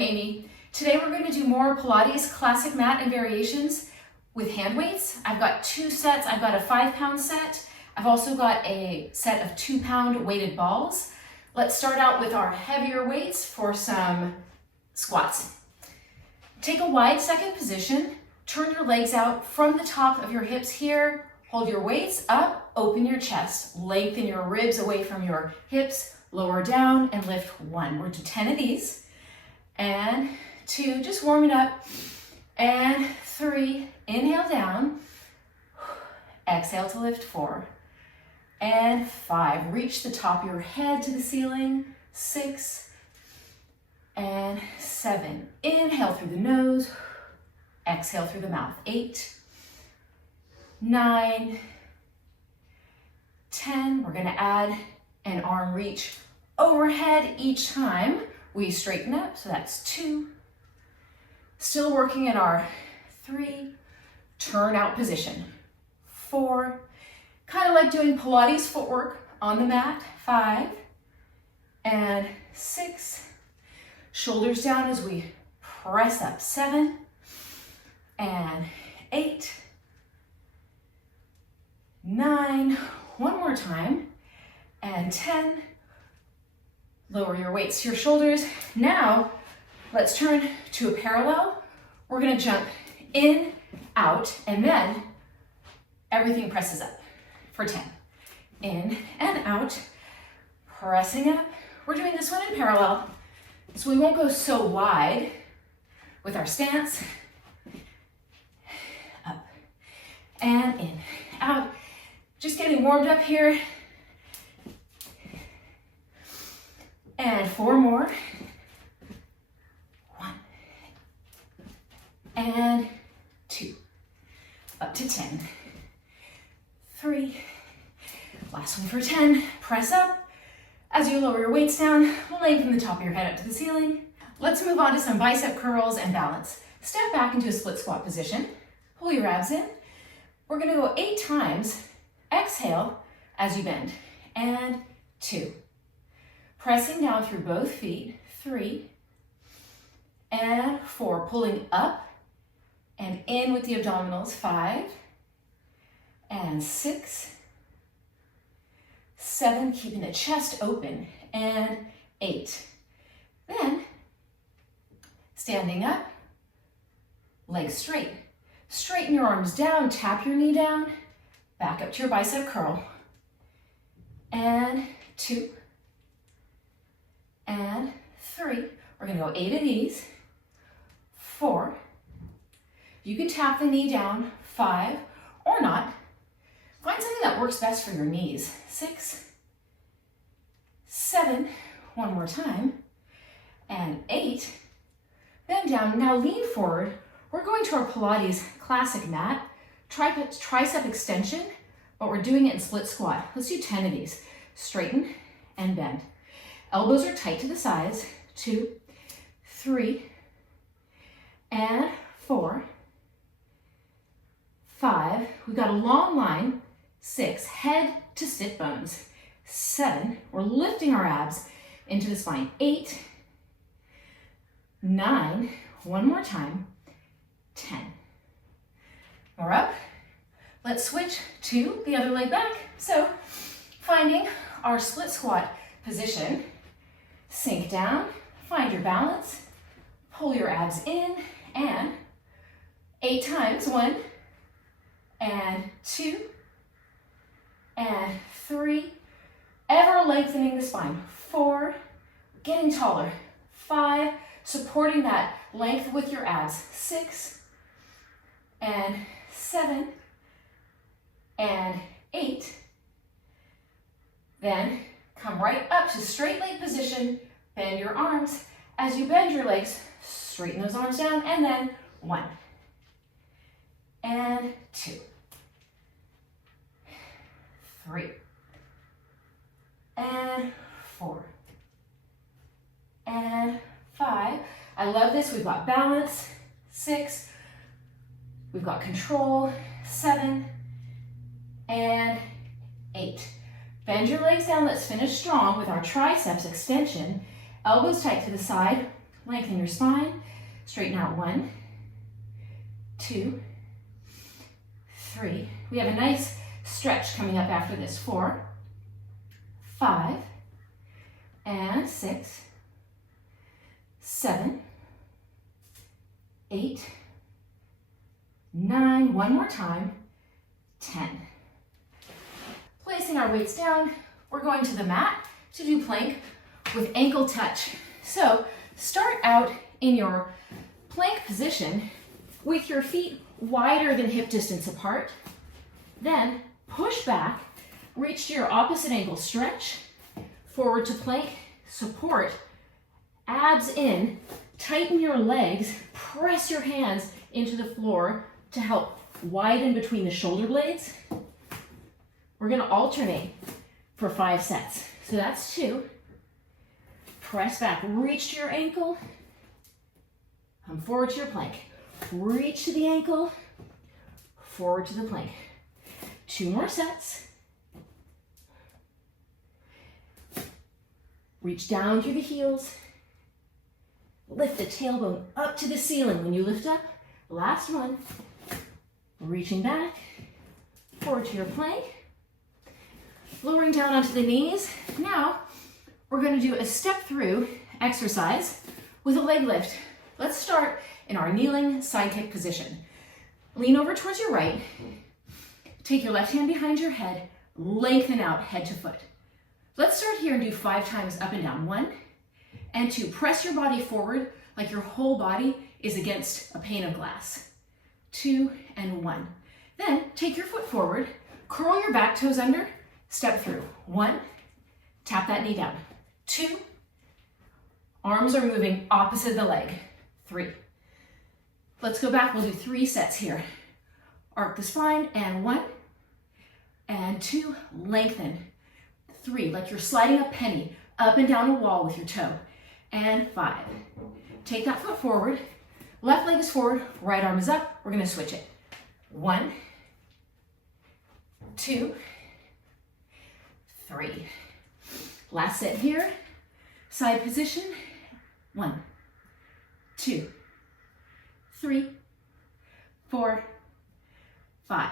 I'm Amy. Today we're going to do more Pilates Classic Mat and variations with hand weights. I've got 2 sets. I've got a 5-pound set. I've also got a set of 2-pound weighted balls. Let's start out with our heavier weights for some squats. Take a wide second position. Turn your legs out from the top of your hips here. Hold your weights up, open your chest, lengthen your ribs away from your hips, lower down and lift 1. We're to 10 of these. And 2, just warm it up. And 3, inhale down. Exhale to lift 4. And 5, reach the top of your head to the ceiling. 6 and 7, inhale through the nose. Exhale through the mouth. 8, 9, 10. We're going to add an arm reach overhead each time we straighten up. So that's 2. Still working in our 3, turn out position. 4, kind of like doing Pilates footwork on the mat. 5 and 6. Shoulders down as we press up. 7 and 8, 9, one more time, and 10. Lower your weights to your shoulders. Now, let's turn to a parallel. We're gonna jump in, out, and then everything presses up for 10. In and out, pressing up. We're doing this one in parallel, so we won't go so wide with our stance. Up and in, out. Just getting warmed up here. And 4 more. 1 and 2. Up to 10. 3. Last one for 10. Press up. As you lower your weights down, lengthen the top of your head up to the ceiling. Let's move on to some bicep curls and balance. Step back into a split squat position. Pull your abs in. We're going to go 8 times. Exhale as you bend. And 2. Pressing down through both feet. 3 and 4. Pulling up and in with the abdominals. 5 and 6, 7. Keeping the chest open. And 8. Then standing up, legs straight. Straighten your arms down, tap your knee down, back up to your bicep curl. And 2 and 3. We're gonna go 8 of these. 4. You can tap the knee down. 5 or not. Find something that works best for your knees. 6, 7, one more time, and 8. Bend down. Now lean forward. We're going to our Pilates Classic Mat, tricep extension, but we're doing it in split squat. Let's do 10 of these. Straighten and bend. Elbows are tight to the sides. 2, 3, and 4, 5. We've got a long line. 6, head to sit bones. 7, we're lifting our abs into the spine. 8, 9, one more time, 10. We're up. Let's switch to the other leg back. So, finding our split squat position, sink down, find your balance, pull your abs in, and 8 times. 1 and 2 and 3. Ever lengthening the spine. 4, getting taller. 5, supporting that length with your abs. 6 and 7 and 8. Then come right up to straight leg position. Bend your arms. As you bend your legs, straighten those arms down. And then 1 and 2, 3 and 4 and 5. I love this. We've got balance. 6. We've got control. 7 and 8. Bend your legs down. Let's finish strong with our triceps extension. Elbows tight to the side. Lengthen your spine. Straighten out 1, 2, 3. We have a nice stretch coming up after this. 4, 5, and 6, 7, 8, 9. One more time. 10. Placing our weights down, we're going to the mat to do plank with ankle touch. So start out in your plank position with your feet wider than hip distance apart. Then push back, reach to your opposite ankle, stretch, forward to plank, support, abs in, tighten your legs, press your hands into the floor to help widen between the shoulder blades. We're going to alternate for 5 sets. So that's 2. Press back, reach to your ankle, come forward to your plank. Reach to the ankle, forward to the plank. 2 more sets. Reach down through the heels. Lift the tailbone up to the ceiling when you lift up. Last one. Reaching back, forward to your plank. Lowering down onto the knees. Now, we're going to do a step through exercise with a leg lift. Let's start in our kneeling side kick position. Lean over towards your right. Take your left hand behind your head. Lengthen out head to foot. Let's start here and do 5 times up and down. 1 and 2. Press your body forward like your whole body is against a pane of glass. 2 and 1. Then take your foot forward. Curl your back toes under. Step through. 1. Tap that knee down. 2. Arms are moving opposite the leg. 3. Let's go back. We'll do 3 sets here. Arc the spine, and 1 and 2. Lengthen. 3, like you're sliding a penny up and down a wall with your toe. And 5. Take that foot forward. Left leg is forward, right arm is up. We're going to switch it. 1, 2, 3. Last set here. Side position. 1, 2, 3, 4, 5.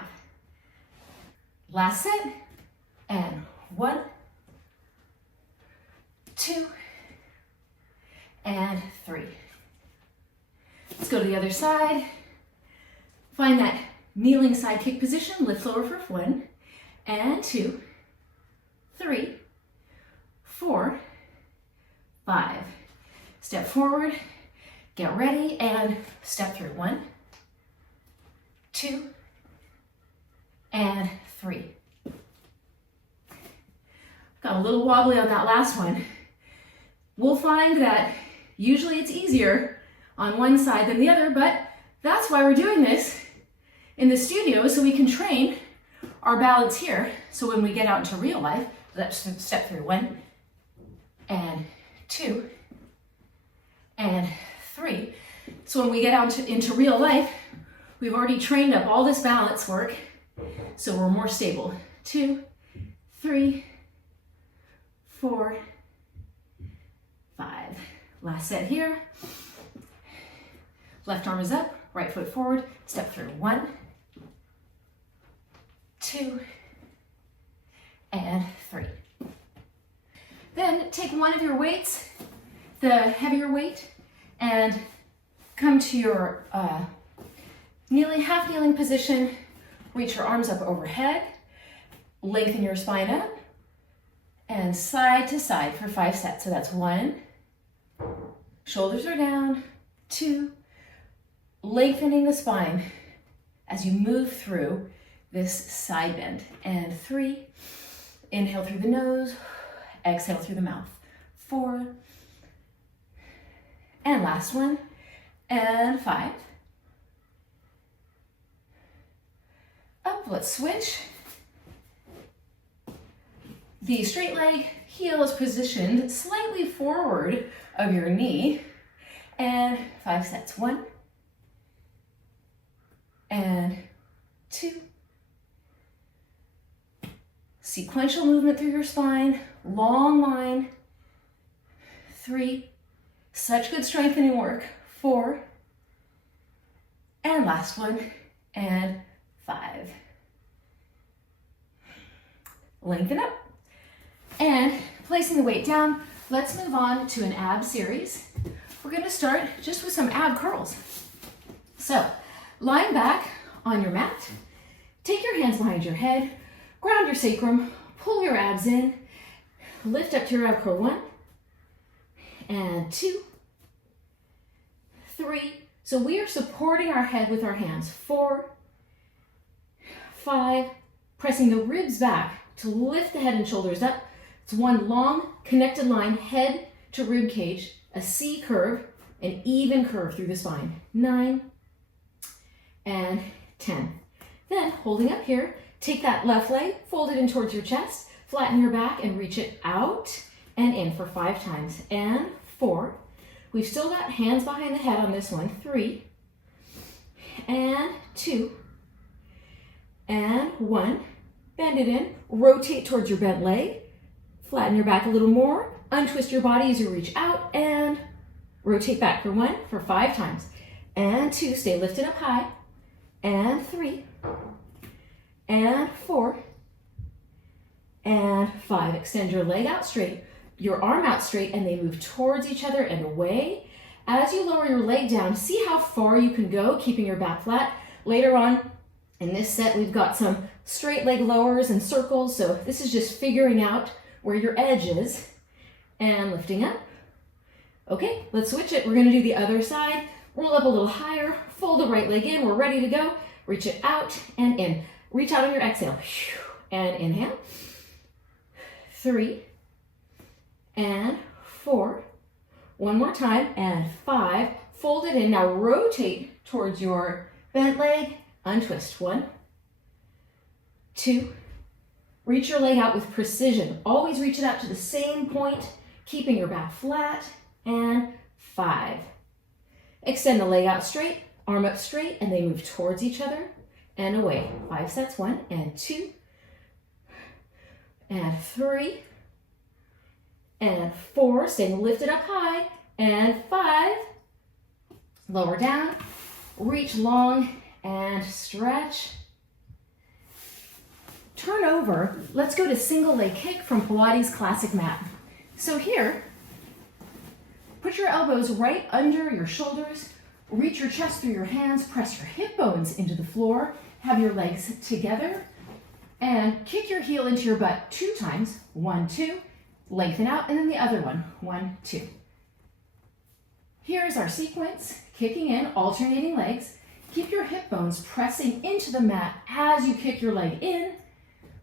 Last set. And 1, 2, and 3. Let's go to the other side. Find that kneeling side kick position. Lift lower for 1 and 2, 3, 4, 5. Step forward, get ready, and step through. 1, 2, and 3. Got a little wobbly on that last one. We'll find that usually it's easier on one side than the other, but that's why we're doing this in the studio, so we can train our balance here. So when we get out into real life, let's step through. 1 and 2 and 3. So when we get out into real life, we've already trained up all this balance work, so we're more stable. 2, 3, 4, 5. Last set here. Left arm is up, right foot forward, step through. 1, 2, and 3. Then take one of your weights, the heavier weight, and come to your kneeling, half kneeling position. Reach your arms up overhead, lengthen your spine up, and side to side for 5 sets. So that's 1, shoulders are down, 2, lengthening the spine as you move through this side bend, and 3, inhale through the nose, exhale through the mouth. 4, and last one, and 5. Up, let's switch. The straight leg heel is positioned slightly forward of your knee, and 5 sets. 1 and 2. Sequential movement through your spine, long line. 3, Such good strengthening work. 4, and last one, and 5. Lengthen up. And placing the weight down, let's move on to an ab series. We're gonna start just with some ab curls. So, lying back on your mat, take your hands behind your head, ground your sacrum, pull your abs in, lift up to your ab curl. 1, and 2, 3. So we are supporting our head with our hands. 4, 5, pressing the ribs back to lift the head and shoulders up. It's one long connected line, head to rib cage, a C curve, an even curve through the spine. 9 and 10. Then holding up here, take that left leg, fold it in towards your chest, flatten your back and reach it out and in for 5 times. And 4. We've still got hands behind the head on this one. 3 and 2 and 1. Bend it in, rotate towards your bent leg, flatten your back a little more, untwist your body as you reach out and rotate back for 1 for 5 times. And 2, stay lifted up high. And 3 and 4 and 5. Extend your leg out straight, your arm out straight, and they move towards each other and away. As you lower your leg down, see how far you can go, keeping your back flat. Later on in this set, we've got some straight leg lowers and circles, so this is just figuring out where your edge is. And lifting up. Okay, let's switch it. We're gonna do the other side. Roll up a little higher, fold the right leg in, we're ready to go. Reach it out and in. Reach out on your exhale. And inhale. 3 and 4. One more time, and 5. Fold it in. Now rotate towards your bent leg. Untwist. 1, 2. Reach your leg out with precision. Always reach it out to the same point, keeping your back flat. And 5. Extend the leg out straight, arm up straight, and they move towards each other and away. 5 sets. 1 and 2 and 3 and 4. Staying lifted up high. And 5. Lower down, reach long and stretch. Turn over. Let's go to single leg kick from Pilates Classic Mat. So here, put your elbows right under your shoulders, reach your chest through your hands, press your hip bones into the floor, have your legs together, and kick your heel into your butt 2 times. 1, 2, lengthen out, and then the other one. 1, 2. Here's our sequence, kicking in, alternating legs. Keep your hip bones pressing into the mat as you kick your leg in.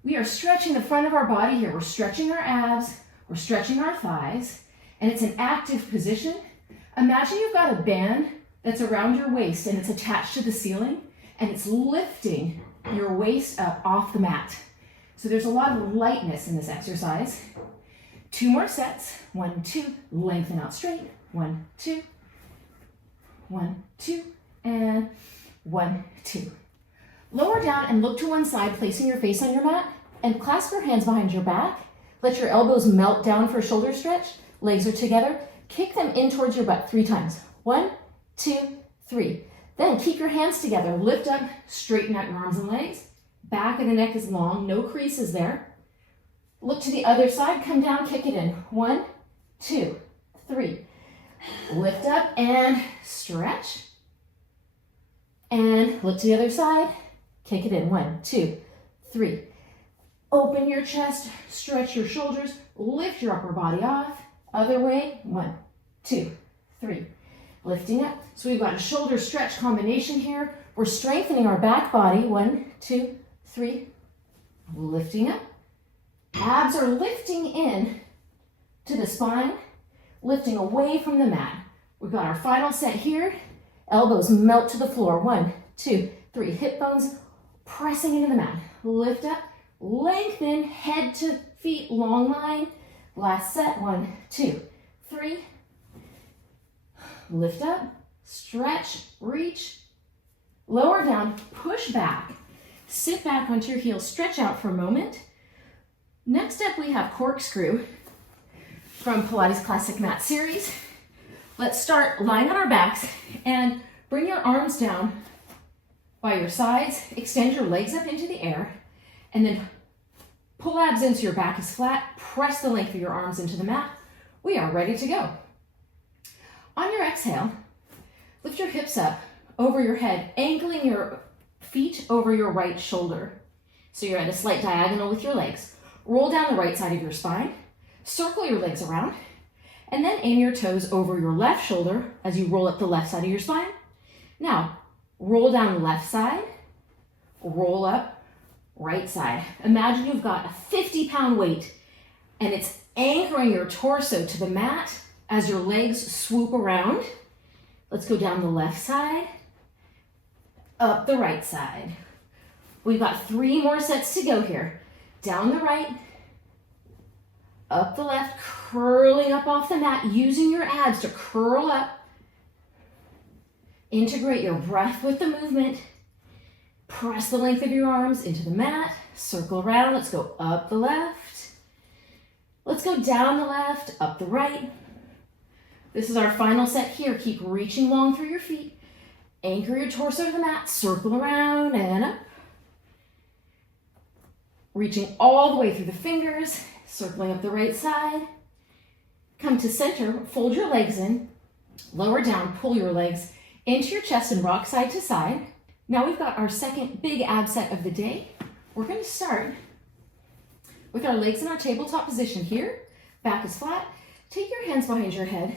We are stretching the front of our body here. We're stretching our abs, we're stretching our thighs, and it's an active position. Imagine you've got a band that's around your waist and it's attached to the ceiling, and it's lifting your waist up off the mat. So there's a lot of lightness in this exercise. 2 more sets. 1, 2, lengthen out straight. 1, 2, 1, 2, and 1, 2. Lower down and look to one side, placing your face on your mat, and clasp your hands behind your back. Let your elbows melt down for a shoulder stretch. Legs are together. Kick them in towards your butt 3 times. 1, 2, 3. Then keep your hands together. Lift up, straighten out your arms and legs. Back of the neck is long, no creases there. Look to the other side, come down, kick it in. 1, 2, 3. Lift up and stretch. And look to the other side, kick it in. 1, 2, 3. Open your chest, stretch your shoulders, lift your upper body off. Other way. 1, 2, 3. Lifting up. So we've got a shoulder stretch combination here. We're strengthening our back body. 1, 2, 3. Lifting up. Abs are lifting in to the spine, lifting away from the mat. We've got our final set here. Elbows melt to the floor. 1, 2, 3. Hip bones pressing into the mat. Lift up, lengthen, head to feet, long line. Last set. 1, 2, 3. Lift up, stretch, reach, lower down, push back. Sit back onto your heels, stretch out for a moment. Next up, we have Corkscrew from Pilates Classic Mat series. Let's start lying on our backs and bring your arms down by your sides. Extend your legs up into the air and then pull abs in so your back is flat. Press the length of your arms into the mat. We are ready to go. On your exhale, lift your hips up over your head, angling your feet over your right shoulder. So you're at a slight diagonal with your legs. Roll down the right side of your spine. Circle your legs around. And then aim your toes over your left shoulder as you roll up the left side of your spine. Now, roll down left side. Roll up right side. Imagine you've got a 50-pound weight and it's anchoring your torso to the mat as your legs swoop around. Let's go down the left side, up the right side. We've got 3 more sets to go here. Down the right, up the left, curling up off the mat, using your abs to curl up. Integrate your breath with the movement. Press the length of your arms into the mat. Circle around. Let's go up the left. Let's go down the left, up the right. This is our final set here. Keep reaching long through your feet. Anchor your torso to the mat. Circle around and up. Reaching all the way through the fingers. Circling up the right side. Come to center. Fold your legs in. Lower down. Pull your legs into your chest and rock side to side. Now we've got our second big ab set of the day. We're going to start with our legs in our tabletop position here. Back is flat. Take your hands behind your head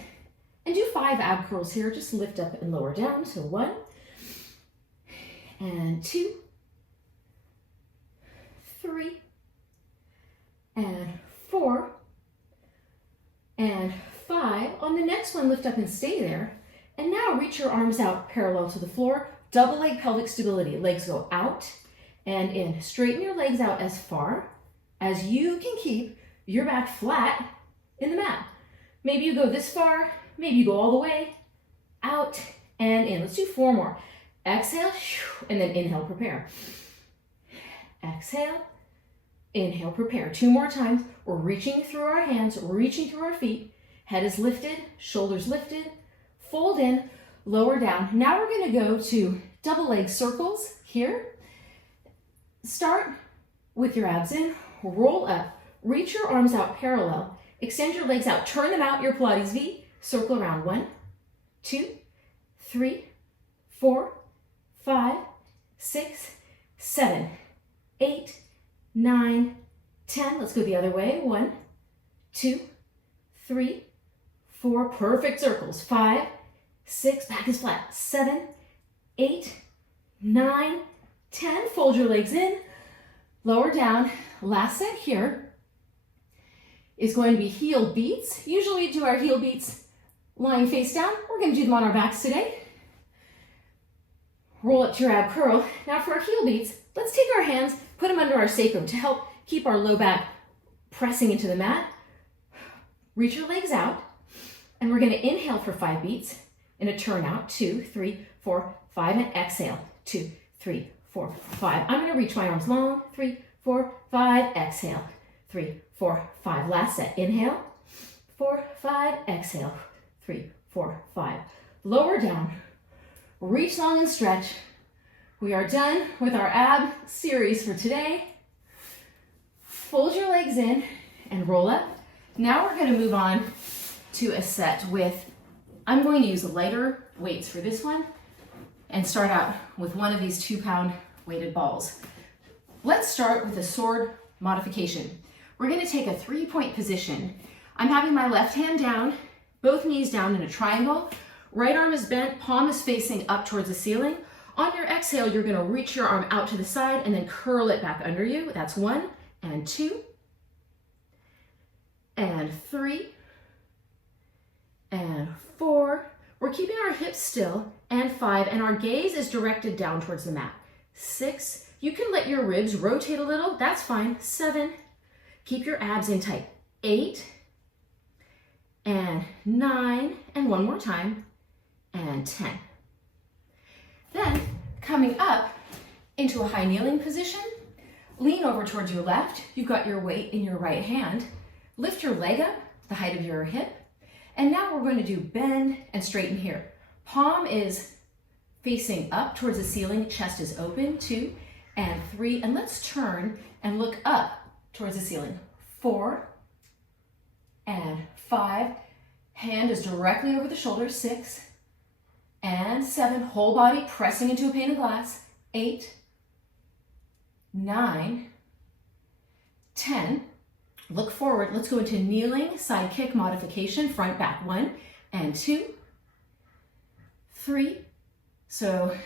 and do 5 ab curls here. Just lift up and lower down. So 1 and 2, 3 and 4 and 5. On the next one, lift up and stay there. And now reach your arms out parallel to the floor. Double leg pelvic stability. Legs go out and in. Straighten your legs out as far as you can keep your back flat in the mat. Maybe you go this far, maybe you go all the way, out and in. Let's do 4 more. Exhale, and then inhale, prepare. Exhale, inhale, prepare. 2 more times. We're reaching through our hands, reaching through our feet. Head is lifted, shoulders lifted, fold in, lower down. Now we're going to go to double leg circles here. Start with your abs in, roll up, reach your arms out parallel, extend your legs out, turn them out, your Pilates V, circle around. 1, 2, 3, 4, 5, 6, 7, 8, 9, 10. Let's go the other way. 1, 2, 3, 4. Perfect circles. 5, 6, back is flat. 7, 8, 9, 10. Fold your legs in, lower down. Last set here is going to be heel beats. Usually we do our heel beats lying face down. We're going to do them on our backs today. Roll up to your ab curl. Now for our heel beats, let's take our hands, put them under our sacrum to help keep our low back pressing into the mat. Reach your legs out, and we're going to inhale for 5 beats in a turn out. 2, 3, 4, 5, and exhale. 2, 3, 4, 5. I'm going to reach my arms long. 3, 4, 5, exhale. 3, 4, 5. Last set. Inhale. 4, 5, exhale. 3, 4, 5. Lower down. Reach long and stretch. We are done with our ab series for today. Fold your legs in and roll up. Now we're going to move on to a set with, I'm going to use lighter weights for this one and start out with one of these 2-pound weighted balls. Let's start with a sword modification. We're going to take a 3-point position. I'm having my left hand down, both knees down in a triangle. Right arm is bent, palm is facing up towards the ceiling. On your exhale, you're going to reach your arm out to the side and then curl it back under you. That's 1 and 2 and 3 and 4. We're keeping our hips still, and 5, and our gaze is directed down towards the mat. 6, you can let your ribs rotate a little, that's fine. 7, keep your abs in tight. 8 and 9, and 1 more time, and 10. Then, coming up into a high kneeling position, lean over towards your left. You've got your weight in your right hand. Lift your leg up, the height of your hip, And now we're going to do bend and straighten here. Palm is facing up towards the ceiling, chest is open, 2 and 3, and let's turn and look up towards the ceiling. 4 and 5, hand is directly over the shoulder, 6 and 7, whole body pressing into a pane of glass, 8, 9, 10, look forward, let's go into kneeling side kick modification, front back, 1 and 2, 3, so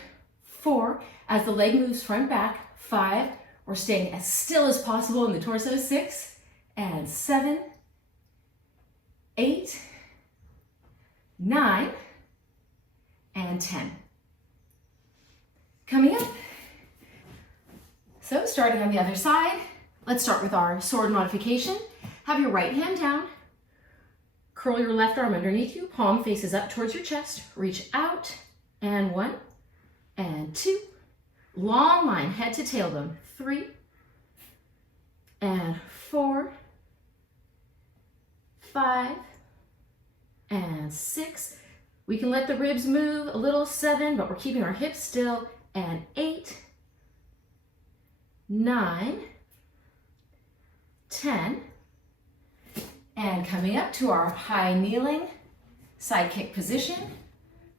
4, as the leg moves front back, 5, we're staying as still as possible in the torso, 6 and 7, 8, 9, and 10. Coming up. So starting on the other side, let's start with our sword modification. Have your right hand down, curl your left arm underneath you, palm faces up towards your chest, reach out, and 1, and 2, long line, head to tailbone, 3, and 4, 5, and 6. We can let the ribs move a little, 7, but we're keeping our hips still, and 8, 9, 10, and coming up to our high kneeling side kick position.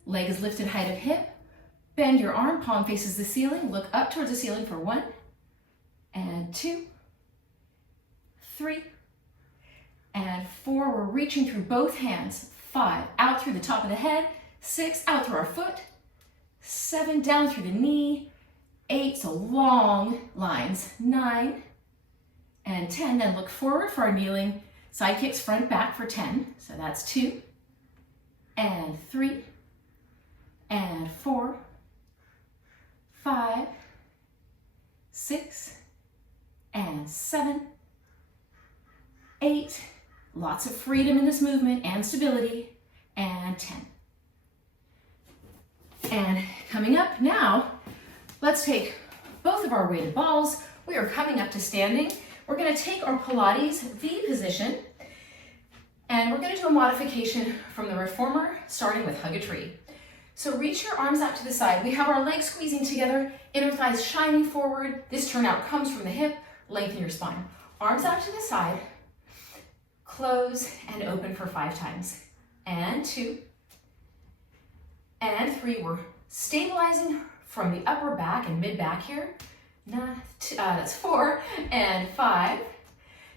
Leg is lifted, height of hip. Bend your arm, palm faces the ceiling. Look up towards the ceiling for 1, and 2, 3, and 4. We're reaching through both hands. 5, out through the top of the head. 6, out through our foot. 7, down through the knee. 8, so long lines. 9, and 10. Then look forward for our kneeling side kicks, front back for 10. So that's 2, and 3, and 4, 5, 6, and 7, 8, lots of freedom in this movement and stability, and 10. And coming up now, let's take both of our weighted balls. We are coming up to standing. We're going to take our Pilates V position, and we're going to do a modification from the reformer, starting with hug a tree. So reach your arms out to the side. We have our legs squeezing together, inner thighs shining forward. This turnout comes from the hip. Lengthen your spine. Arms out to the side. Close and open for 5 times. And 2. And 3. We're stabilizing from the upper back and mid back here. That's 4 and 5.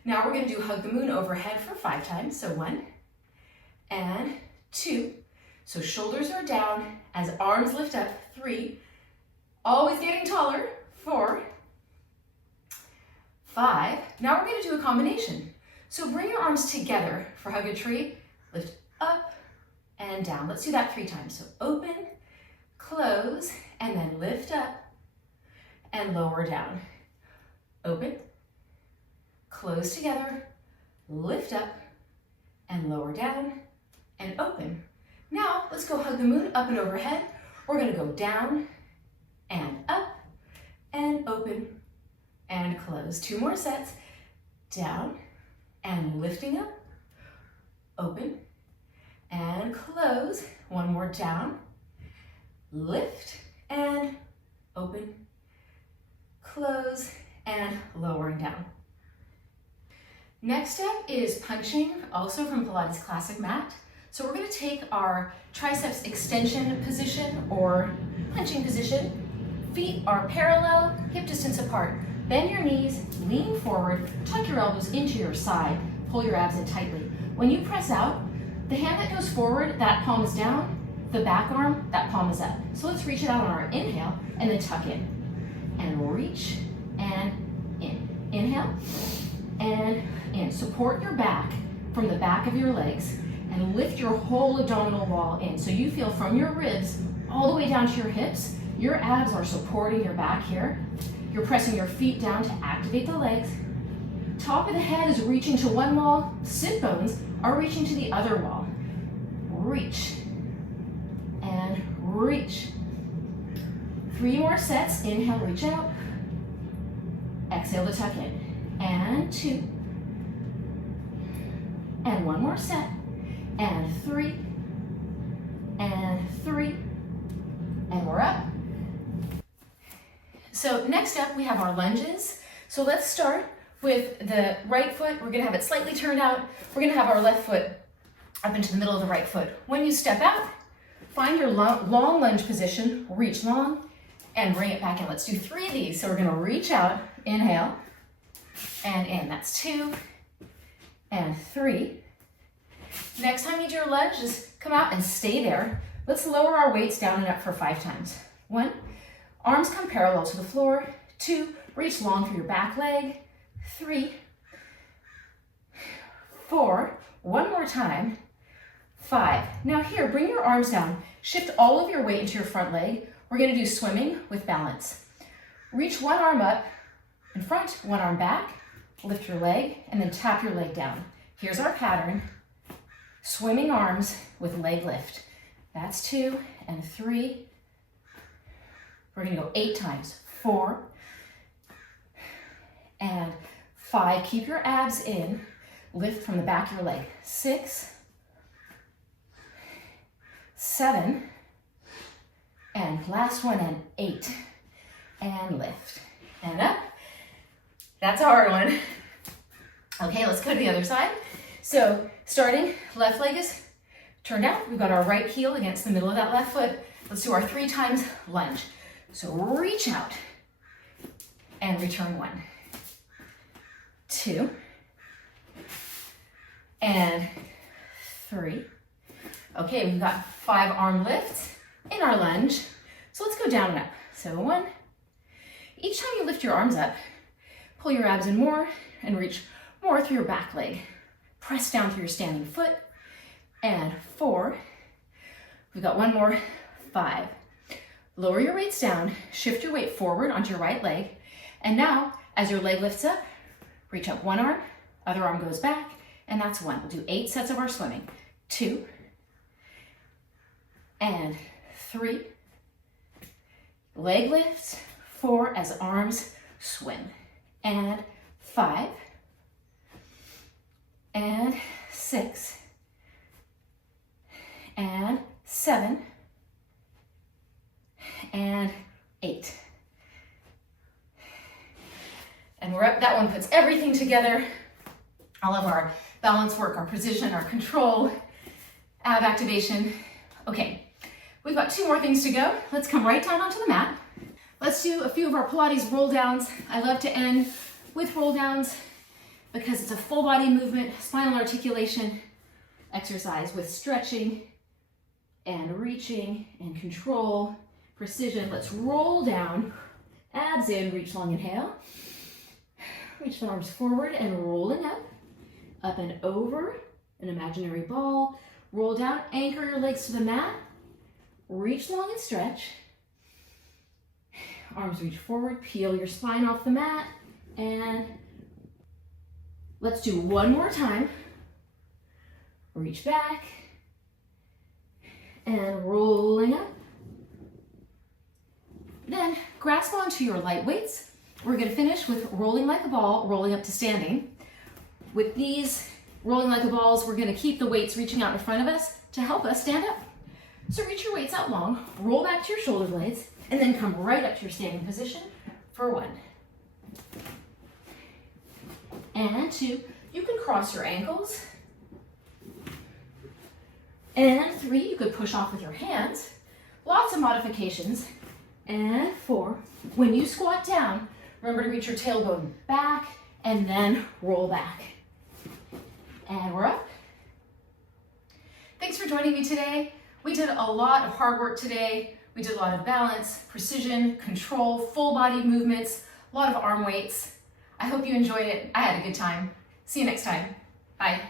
Now we're going to do hug the moon overhead for 5 times. So 1 and 2. So shoulders are down as arms lift up. 3. Always getting taller. 4. 5. Now we're going to do a combination. So bring your arms together for hug a tree. Lift up and down. Let's do that 3 times. So open, close, and then lift up and lower down. Open, close together, lift up and lower down and open. Now let's go hug the moon up and overhead. We're going to go down and up and open and close. 2 more sets. Down and lifting up, open and close. 1 more down, lift and open, close and lowering down. Next step is punching, also from Pilates Classic Mat. So we're going to take our triceps extension position or punching position. Feet are parallel, hip distance apart. Bend your knees, lean forward, tuck your elbows into your side, pull your abs in tightly. When you press out, the hand that goes forward, that palm is down, the back arm, that palm is up. So let's reach it out on our inhale and then tuck in. And reach and in. Inhale and in. Support your back from the back of your legs and lift your whole abdominal wall in. So you feel from your ribs all the way down to your hips. Your abs are supporting your back here. You're pressing your feet down to activate the legs. Top of the head is reaching to one wall. Sit bones are reaching to the other wall. Reach and reach. 3 more sets. Inhale, reach out. Exhale to tuck in. And 2. And 1 more set. and 3, and 3, and we're up. So next up we have our lunges. So let's start with the right foot. We're gonna have it slightly turned out. We're gonna have our left foot up into the middle of the right foot. When you step out, find your long lunge position, reach long, and bring it back in. Let's do 3 of these. So we're gonna reach out, inhale, and in. That's 2, and 3. Next time you do your lunge, just come out and stay there. Let's lower our weights down and up for 5 times. 1, arms come parallel to the floor. 2, reach long through your back leg. 3, 4, one more time. 5. Now here, bring your arms down. Shift all of your weight into your front leg. We're gonna do swimming with balance. Reach one arm up in front, one arm back, lift your leg, and then tap your leg down. Here's our pattern. Swimming arms with leg lift. That's 2 and 3. We're gonna go 8 times. 4 and 5. Keep your abs in. Lift from the back of your leg. 6, 7, and last one, and 8. And lift. And up. That's a hard one. Okay, let's go to the other side. So starting, left leg is turned out. We've got our right heel against the middle of that left foot. Let's do our 3 times lunge. So reach out and return 1, 2, and 3. Okay, we've got 5 arm lifts in our lunge. So let's go down and up. So 1. Each time you lift your arms up, pull your abs in more and reach more through your back leg. Press down through your standing foot. And 4. We've got 1 more. 5. Lower your weights down, shift your weight forward onto your right leg. And now, as your leg lifts up, reach up 1 arm, other arm goes back, and that's 1. We'll do 8 sets of our swimming. 2, and 3. Leg lifts. 4 as arms swim. And 5, and 6, and 7, and 8. And we're up. That one puts everything together. All of our balance work, our precision, our control, ab activation. Okay, we've got 2 more things to go. Let's come right down onto the mat. Let's do a few of our Pilates roll downs. I love to end with roll downs because it's a full body movement, spinal articulation exercise with stretching and reaching and control, precision. Let's roll down, abs in, reach long, inhale. Reach the arms forward and rolling up and over, an imaginary ball. Roll down, anchor your legs to the mat, reach long and stretch. Arms reach forward, peel your spine off the mat, and let's do 1 more time. Reach back, and rolling up. Then grasp onto your light weights. We're gonna finish with rolling like a ball, rolling up to standing. With these rolling like a balls, we're gonna keep the weights reaching out in front of us to help us stand up. So reach your weights out long, roll back to your shoulder blades, and then come right up to your standing position for 1. And 2, you can cross your ankles. And 3, you could push off with your hands. Lots of modifications. And 4, when you squat down, remember to reach your tailbone back and then roll back. And we're up. Thanks for joining me today. We did a lot of hard work today. We did a lot of balance, precision, control, full body movements, a lot of arm weights. I hope you enjoyed it. I had a good time. See you next time. Bye.